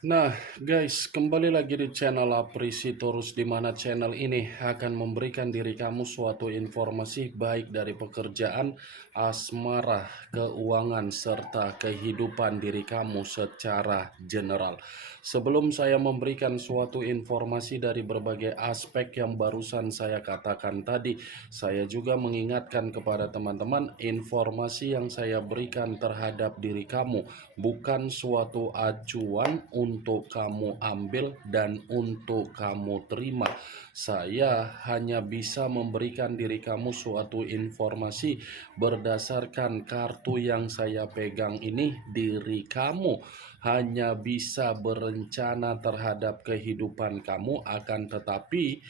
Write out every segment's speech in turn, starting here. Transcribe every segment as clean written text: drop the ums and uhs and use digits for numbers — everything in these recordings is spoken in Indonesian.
Nah guys, kembali lagi di channel Aprisitorus, di mana channel ini akan memberikan diri kamu suatu informasi baik dari pekerjaan, asmara, keuangan, serta kehidupan diri kamu secara general. Sebelum saya memberikan suatu informasi dari berbagai aspek yang barusan saya katakan tadi, saya juga mengingatkan kepada teman-teman, informasi yang saya berikan terhadap diri kamu bukan suatu acuan untuk kamu ambil dan untuk kamu terima. Saya hanya bisa memberikan diri kamu suatu informasi berdasarkan kartu yang saya pegang ini. Diri kamu hanya bisa berencana terhadap kehidupan kamu, akan tetapi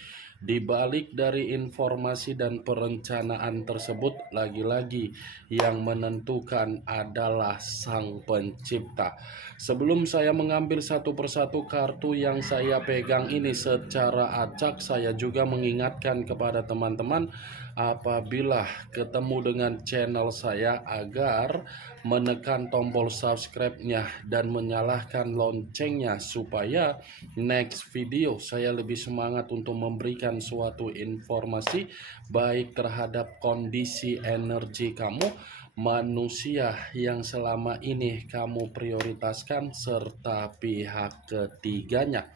di balik dari informasi dan perencanaan tersebut, lagi-lagi yang menentukan adalah Sang Pencipta. Sebelum saya mengambil satu persatu kartu yang saya pegang ini secara acak, saya juga mengingatkan kepada teman-teman apabila ketemu dengan channel saya agar menekan tombol subscribe-nya dan menyalakan loncengnya supaya next video saya lebih semangat untuk memberikan suatu informasi baik terhadap kondisi energi kamu, manusia yang selama ini kamu prioritaskan, serta pihak ketiganya.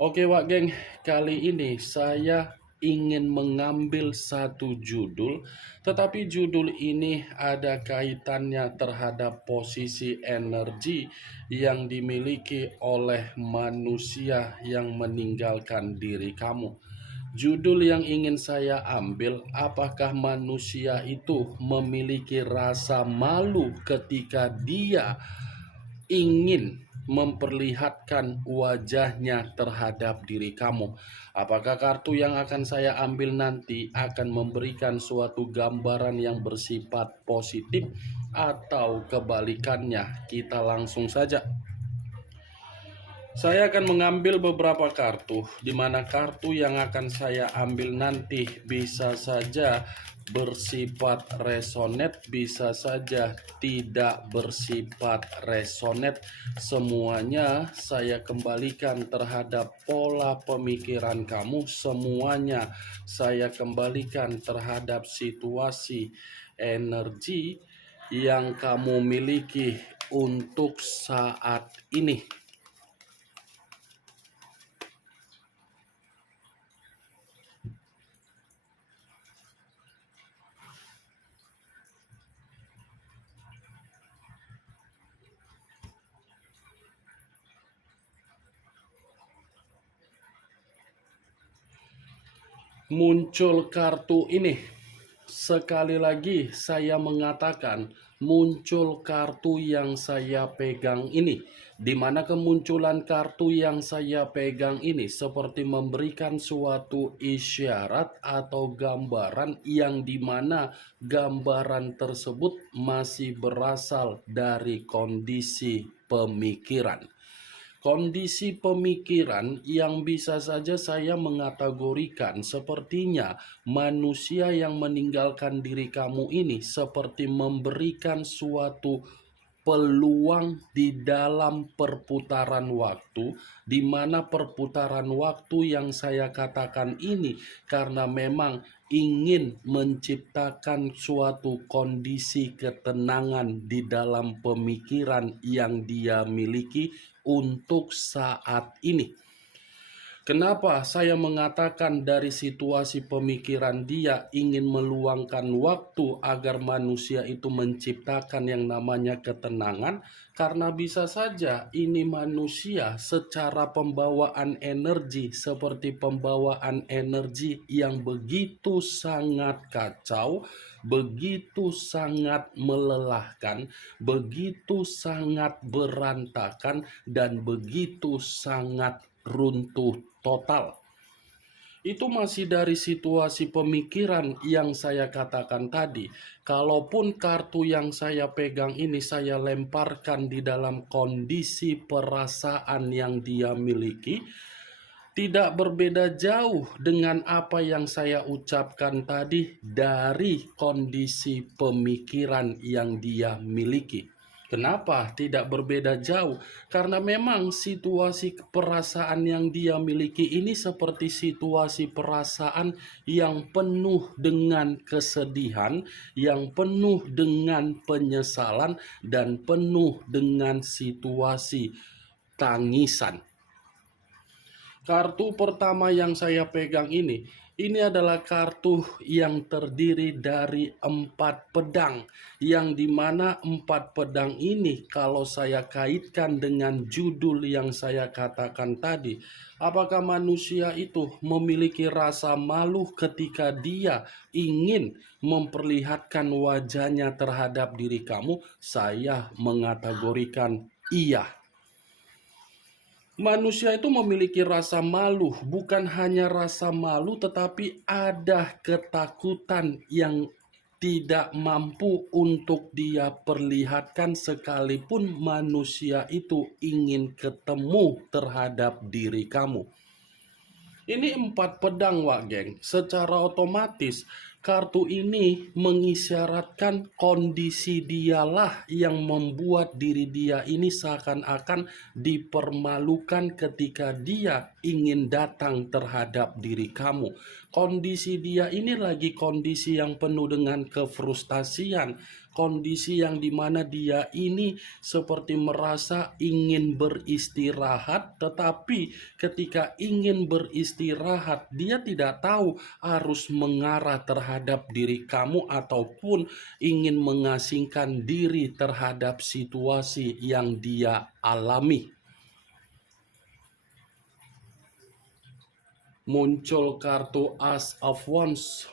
Oke Wak Geng, kali ini saya ingin mengambil satu judul, tetapi judul ini ada kaitannya terhadap posisi energi yang dimiliki oleh manusia yang meninggalkan diri kamu. Judul yang ingin saya ambil, apakah manusia itu memiliki rasa malu ketika dia ingin memperlihatkan wajahnya terhadap diri kamu? Apakah kartu yang akan saya ambil nanti akan memberikan suatu gambaran yang bersifat positif atau kebalikannya? Kita langsung saja. Saya akan mengambil beberapa kartu, di mana kartu yang akan saya ambil nanti bisa saja bersifat resonate, bisa saja tidak bersifat resonate. Semuanya saya kembalikan terhadap pola pemikiran kamu, semuanya saya kembalikan terhadap situasi energi yang kamu miliki untuk saat ini. Muncul kartu ini. Sekali lagi saya mengatakan, muncul kartu yang saya pegang ini, di mana kemunculan kartu yang saya pegang ini seperti memberikan suatu isyarat atau gambaran, yang dimana gambaran tersebut masih berasal dari kondisi pemikiran. Kondisi pemikiran yang bisa saja saya mengategorikan sepertinya manusia yang meninggalkan diri kamu ini seperti memberikan suatu peluang di dalam perputaran waktu, di mana perputaran waktu yang saya katakan ini karena memang ingin menciptakan suatu kondisi ketenangan di dalam pemikiran yang dia miliki untuk saat ini. Kenapa saya mengatakan dari situasi pemikiran dia ingin meluangkan waktu agar manusia itu menciptakan yang namanya ketenangan? Karena bisa saja ini manusia secara pembawaan energi seperti pembawaan energi yang begitu sangat kacau, begitu sangat melelahkan, begitu sangat berantakan, dan begitu sangat runtuh total. Itu masih dari situasi pemikiran yang saya katakan tadi. Kalaupun kartu yang saya pegang ini saya lemparkan di dalam kondisi perasaan yang dia miliki, Tidak berbeda jauh dengan apa yang saya ucapkan tadi dari kondisi pemikiran yang dia miliki. Kenapa tidak berbeda jauh? Karena memang situasi perasaan yang dia miliki ini seperti situasi perasaan yang penuh dengan kesedihan, yang penuh dengan penyesalan, dan penuh dengan situasi tangisan. Kartu pertama yang saya pegang ini adalah kartu yang terdiri dari 4 pedang, yang dimana 4 pedang ini kalau saya kaitkan dengan judul yang saya katakan tadi, apakah manusia itu memiliki rasa malu ketika dia ingin memperlihatkan wajahnya terhadap diri kamu? Saya mengategorikan iya. Manusia itu memiliki rasa malu, bukan hanya rasa malu, tetapi ada ketakutan yang tidak mampu untuk dia perlihatkan sekalipun manusia itu ingin ketemu terhadap diri kamu. Ini 4 pedang, Wak Geng. Secara otomatis kartu ini mengisyaratkan kondisi dialah yang membuat diri dia ini seakan-akan dipermalukan ketika dia ingin datang terhadap diri kamu. Kondisi dia ini lagi kondisi yang penuh dengan kefrustasian, kondisi yang dimana dia ini seperti merasa ingin beristirahat, tetapi ketika ingin beristirahat dia tidak tahu harus mengarah terhadap diri kamu ataupun ingin mengasingkan diri terhadap situasi yang dia alami. Muncul kartu As of Wands.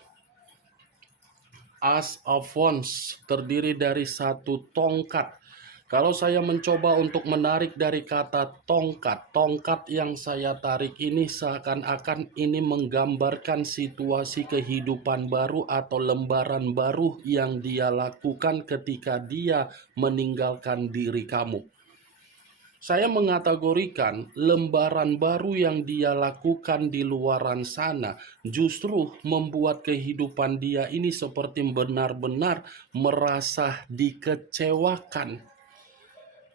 As of Wands terdiri dari 1 tongkat. Kalau saya mencoba untuk menarik dari kata tongkat, tongkat yang saya tarik ini seakan-akan ini menggambarkan situasi kehidupan baru atau lembaran baru yang dia lakukan ketika dia meninggalkan diri kamu. Saya mengategorikan lembaran baru yang dia lakukan di luaran sana justru membuat kehidupan dia ini seperti benar-benar merasa dikecewakan.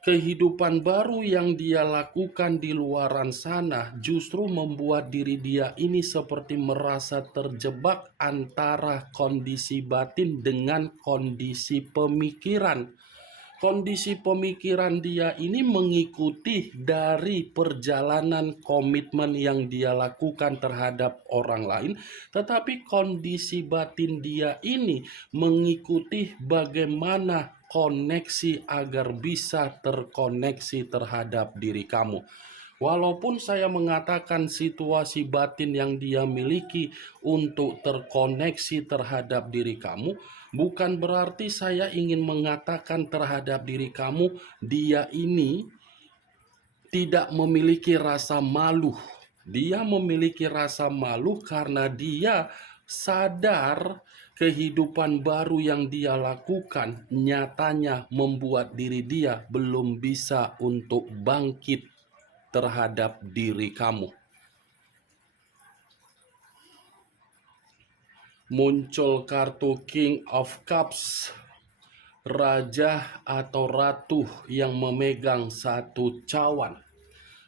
Kehidupan baru yang dia lakukan di luaran sana justru membuat diri dia ini seperti merasa terjebak antara kondisi batin dengan kondisi pemikiran. Kondisi pemikiran dia ini mengikuti dari perjalanan komitmen yang dia lakukan terhadap orang lain, tetapi kondisi batin dia ini mengikuti bagaimana koneksi agar bisa terkoneksi terhadap diri kamu. Walaupun saya mengatakan situasi batin yang dia miliki untuk terkoneksi terhadap diri kamu, bukan berarti saya ingin mengatakan terhadap diri kamu dia ini tidak memiliki rasa malu. Dia memiliki rasa malu karena dia sadar kehidupan baru yang dia lakukan nyatanya membuat diri dia belum bisa untuk bangkit terhadap diri kamu. Muncul kartu King of Cups, raja atau ratu yang memegang 1 cawan.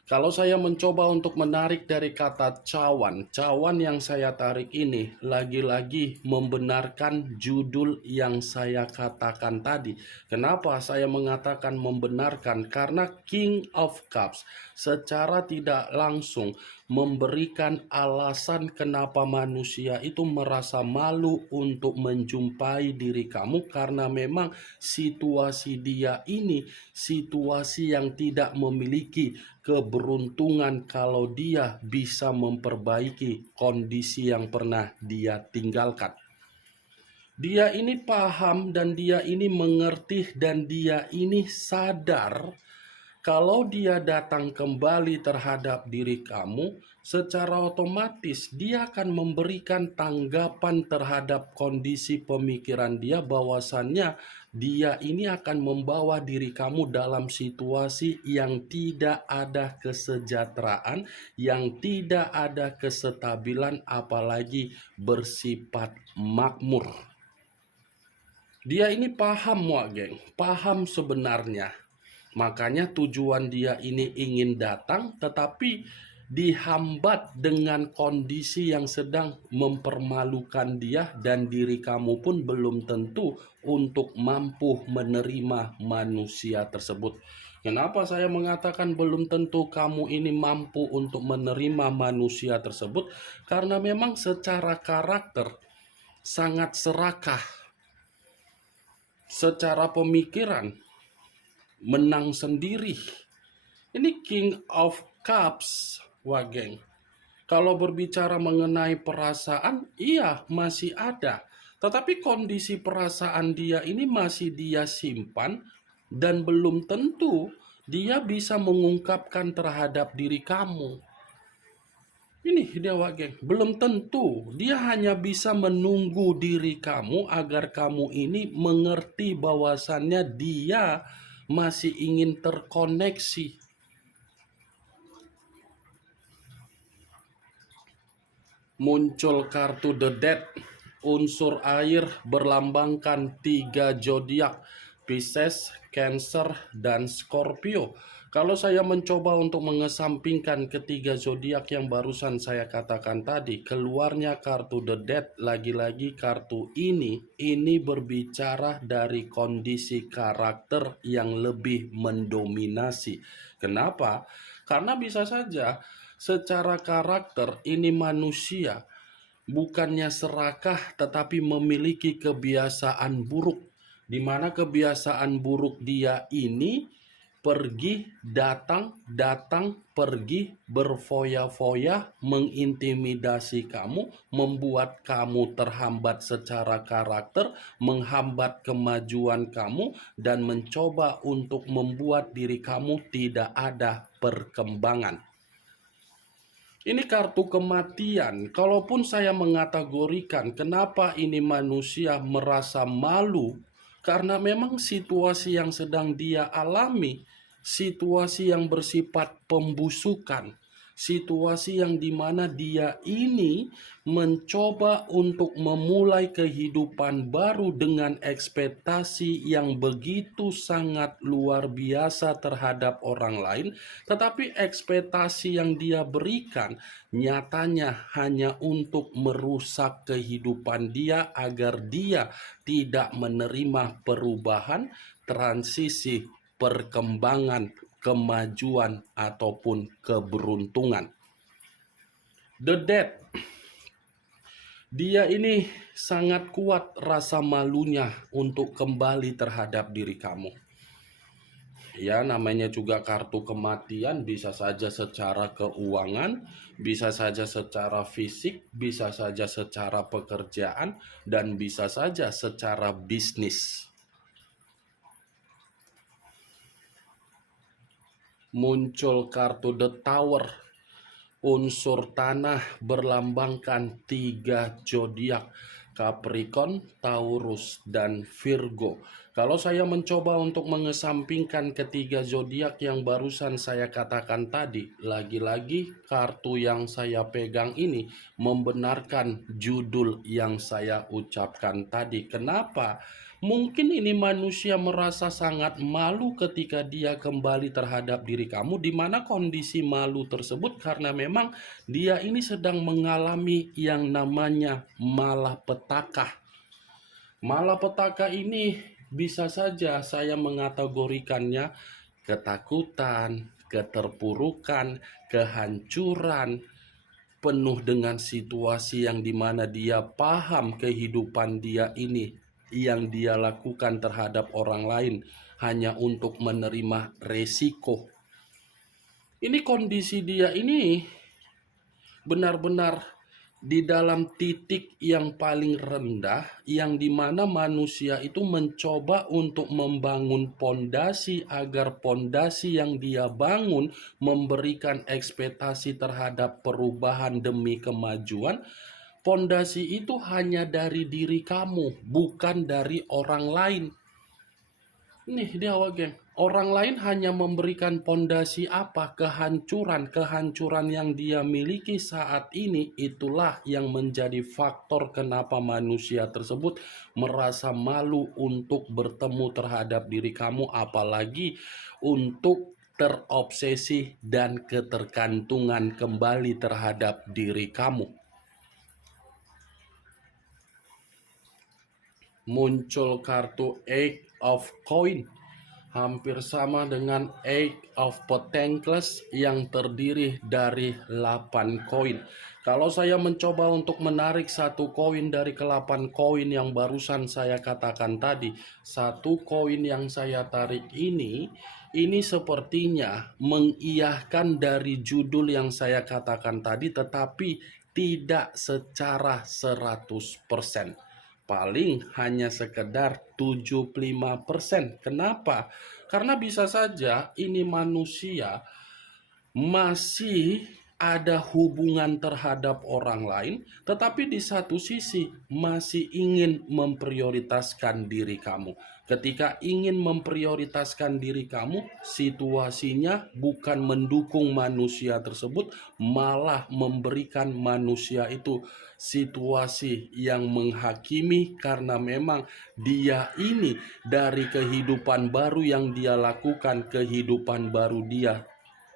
Kalau saya mencoba untuk menarik dari kata cawan, cawan yang saya tarik ini lagi-lagi membenarkan judul yang saya katakan tadi. Kenapa saya mengatakan membenarkan? Karena King of Cups secara tidak langsung memberikan alasan kenapa manusia itu merasa malu untuk menjumpai diri kamu, karena memang situasi dia ini situasi yang tidak memiliki keberuntungan kalau dia bisa memperbaiki kondisi yang pernah dia tinggalkan. Dia ini paham dan dia ini mengerti dan dia ini sadar Kalau dia datang kembali terhadap diri kamu, secara otomatis dia akan memberikan tanggapan terhadap kondisi pemikiran dia, bahwasannya dia ini akan membawa diri kamu dalam situasi yang tidak ada kesejahteraan, yang tidak ada kestabilan, apalagi bersifat makmur. Dia ini paham, geng, paham sebenarnya. Makanya tujuan dia ini ingin datang, tetapi dihambat dengan kondisi yang sedang mempermalukan dia, dan diri kamu pun belum tentu untuk mampu menerima manusia tersebut. Kenapa saya mengatakan belum tentu kamu ini mampu untuk menerima manusia tersebut? Karena memang secara karakter sangat serakah, secara pemikiran menang sendiri. Ini King of Cups, geng. Kalau berbicara mengenai perasaan, iya masih ada. Tetapi kondisi perasaan dia ini masih dia simpan, dan belum tentu dia bisa mengungkapkan terhadap diri kamu. Ini dia, geng. Belum tentu. Dia hanya bisa menunggu diri kamu agar kamu ini mengerti bahwasannya dia masih ingin terkoneksi. Muncul kartu The Dead, unsur air berlambangkan 3 zodiak, Pisces, Cancer, dan Scorpio. Kalau saya mencoba untuk mengesampingkan ketiga zodiak yang barusan saya katakan tadi, keluarnya kartu The Dead. Lagi-lagi kartu ini berbicara dari kondisi karakter yang lebih mendominasi. Kenapa? Karena bisa saja secara karakter ini manusia bukannya serakah, tetapi memiliki kebiasaan buruk, di mana kebiasaan buruk dia ini pergi, datang, pergi, berfoya-foya, mengintimidasi kamu, membuat kamu terhambat secara karakter, menghambat kemajuan kamu, dan mencoba untuk membuat diri kamu tidak ada perkembangan. Ini kartu kematian. Kalaupun saya mengategorikan kenapa ini manusia merasa malu, karena memang situasi yang sedang dia alami, situasi yang bersifat pembusukan, situasi yang dimana dia ini mencoba untuk memulai kehidupan baru dengan ekspektasi yang begitu sangat luar biasa terhadap orang lain, tetapi ekspektasi yang dia berikan nyatanya hanya untuk merusak kehidupan dia agar dia tidak menerima perubahan, transisi, perkembangan, kemajuan, ataupun keberuntungan. The Dead, dia ini sangat kuat rasa malunya untuk kembali terhadap diri kamu. Ya, namanya juga kartu kematian, bisa saja secara keuangan, bisa saja secara fisik, bisa saja secara pekerjaan, dan bisa saja secara bisnis. Muncul kartu The Tower, unsur tanah berlambangkan 3 zodiak, Capricorn, Taurus, dan Virgo. Kalau saya mencoba untuk mengesampingkan ketiga zodiak yang barusan saya katakan tadi, lagi-lagi kartu yang saya pegang ini membenarkan judul yang saya ucapkan tadi. Kenapa? Mungkin ini manusia merasa sangat malu ketika dia kembali terhadap diri kamu, di mana kondisi malu tersebut karena memang dia ini sedang mengalami yang namanya malapetaka. Malapetaka ini bisa saja saya mengategorikannya ketakutan, keterpurukan, kehancuran, penuh dengan situasi yang dimana dia paham kehidupan dia ini yang dia lakukan terhadap orang lain hanya untuk menerima resiko. Ini kondisi dia ini benar-benar di dalam titik yang paling rendah, yang dimana manusia itu mencoba untuk membangun pondasi agar pondasi yang dia bangun memberikan ekspektasi terhadap perubahan demi kemajuan. Pondasi itu hanya dari diri kamu, bukan dari orang lain. Nih dia geng, orang lain hanya memberikan pondasi apa? Kehancuran yang dia miliki saat ini. Itulah yang menjadi faktor kenapa manusia tersebut merasa malu untuk bertemu terhadap diri kamu, apalagi untuk terobsesi dan ketergantungan kembali terhadap diri kamu. Muncul kartu Eight of Coin, hampir sama dengan Eight of Pentacles yang terdiri dari 8 koin. Kalau saya mencoba untuk menarik satu koin dari ke-8 koin yang barusan saya katakan tadi, satu koin yang saya tarik ini sepertinya mengiyahkan dari judul yang saya katakan tadi, tetapi tidak secara 100%. Paling hanya sekedar 75%. Kenapa? Karena bisa saja ini manusia masih ada hubungan terhadap orang lain, tetapi di satu sisi masih ingin memprioritaskan diri kamu. Ketika ingin memprioritaskan diri kamu, situasinya bukan mendukung manusia tersebut, malah memberikan manusia itu situasi yang menghakimi, karena memang dia ini dari kehidupan baru yang dia lakukan, kehidupan baru dia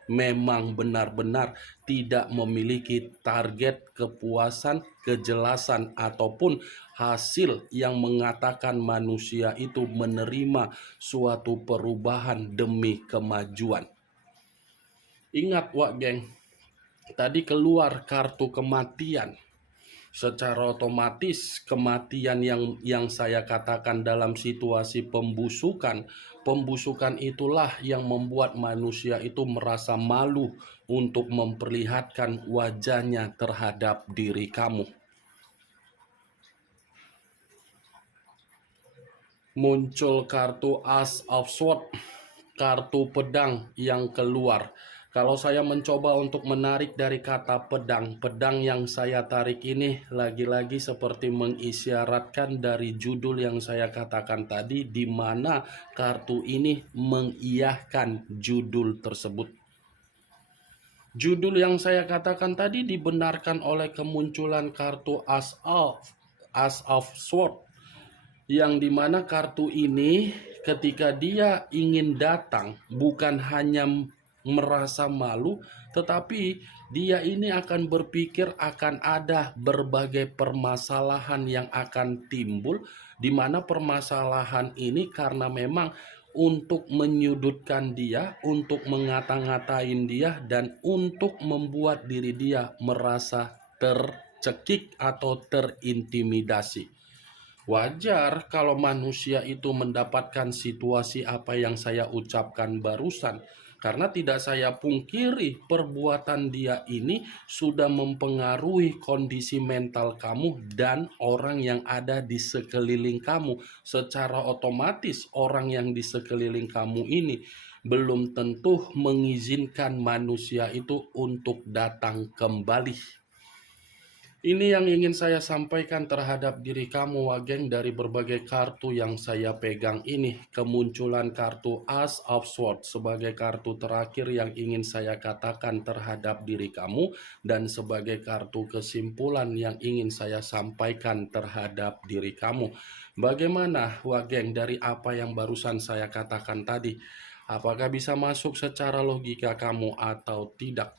memang benar-benar tidak memiliki target kepuasan, kejelasan, ataupun hasil yang mengatakan manusia itu menerima suatu perubahan demi kemajuan. Ingat geng, tadi keluar kartu kematian. Secara otomatis kematian yang saya katakan dalam situasi pembusukan itulah yang membuat manusia itu merasa malu untuk memperlihatkan wajahnya terhadap diri kamu. Muncul kartu Ace of Swords, kartu pedang yang keluar. Kalau saya mencoba untuk menarik dari kata pedang yang saya tarik ini lagi-lagi seperti mengisyaratkan dari judul yang saya katakan tadi, di mana kartu ini mengiyahkan judul tersebut. Judul yang saya katakan tadi dibenarkan oleh kemunculan kartu Ace of Swords, yang dimana kartu ini ketika dia ingin datang bukan hanya merasa malu, tetapi dia ini akan berpikir akan ada berbagai permasalahan yang akan timbul, di mana permasalahan ini karena memang untuk menyudutkan dia, untuk mengata-ngatain dia, dan untuk membuat diri dia merasa tercekik atau terintimidasi. Wajar kalau manusia itu mendapatkan situasi apa yang saya ucapkan barusan, karena tidak saya pungkiri perbuatan dia ini sudah mempengaruhi kondisi mental kamu dan orang yang ada di sekeliling kamu. Secara otomatis orang yang di sekeliling kamu ini belum tentu mengizinkan manusia itu untuk datang kembali. Ini yang ingin saya sampaikan terhadap diri kamu geng, dari berbagai kartu yang saya pegang ini. Kemunculan kartu Ace of Swords sebagai kartu terakhir yang ingin saya katakan terhadap diri kamu, dan sebagai kartu kesimpulan yang ingin saya sampaikan terhadap diri kamu. Bagaimana geng dari apa yang barusan saya katakan tadi? Apakah bisa masuk secara logika kamu atau tidak?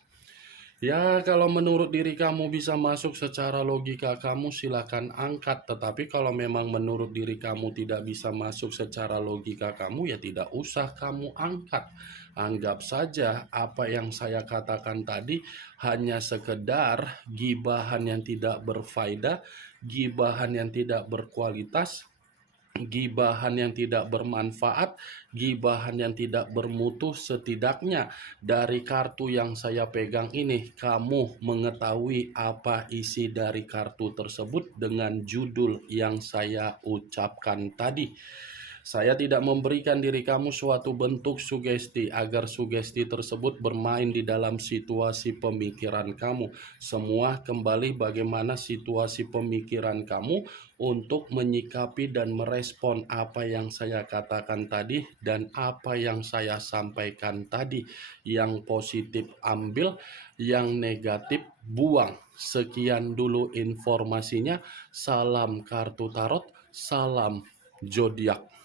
Ya, kalau menurut diri kamu bisa masuk secara logika kamu, silakan angkat. Tetapi kalau memang menurut diri kamu tidak bisa masuk secara logika kamu, ya tidak usah kamu angkat. Anggap saja apa yang saya katakan tadi hanya sekedar gibahan yang tidak berfaedah, gibahan yang tidak berkualitas, gibahan yang tidak bermanfaat, gibahan yang tidak bermutu. Setidaknya dari kartu yang saya pegang ini, kamu mengetahui apa isi dari kartu tersebut dengan judul yang saya ucapkan tadi. Saya tidak memberikan diri kamu suatu bentuk sugesti agar sugesti tersebut bermain di dalam situasi pemikiran kamu. Semua kembali bagaimana situasi pemikiran kamu untuk menyikapi dan merespon apa yang saya katakan tadi dan apa yang saya sampaikan tadi. Yang positif ambil, yang negatif buang. Sekian dulu informasinya. Salam kartu tarot, salam zodiak.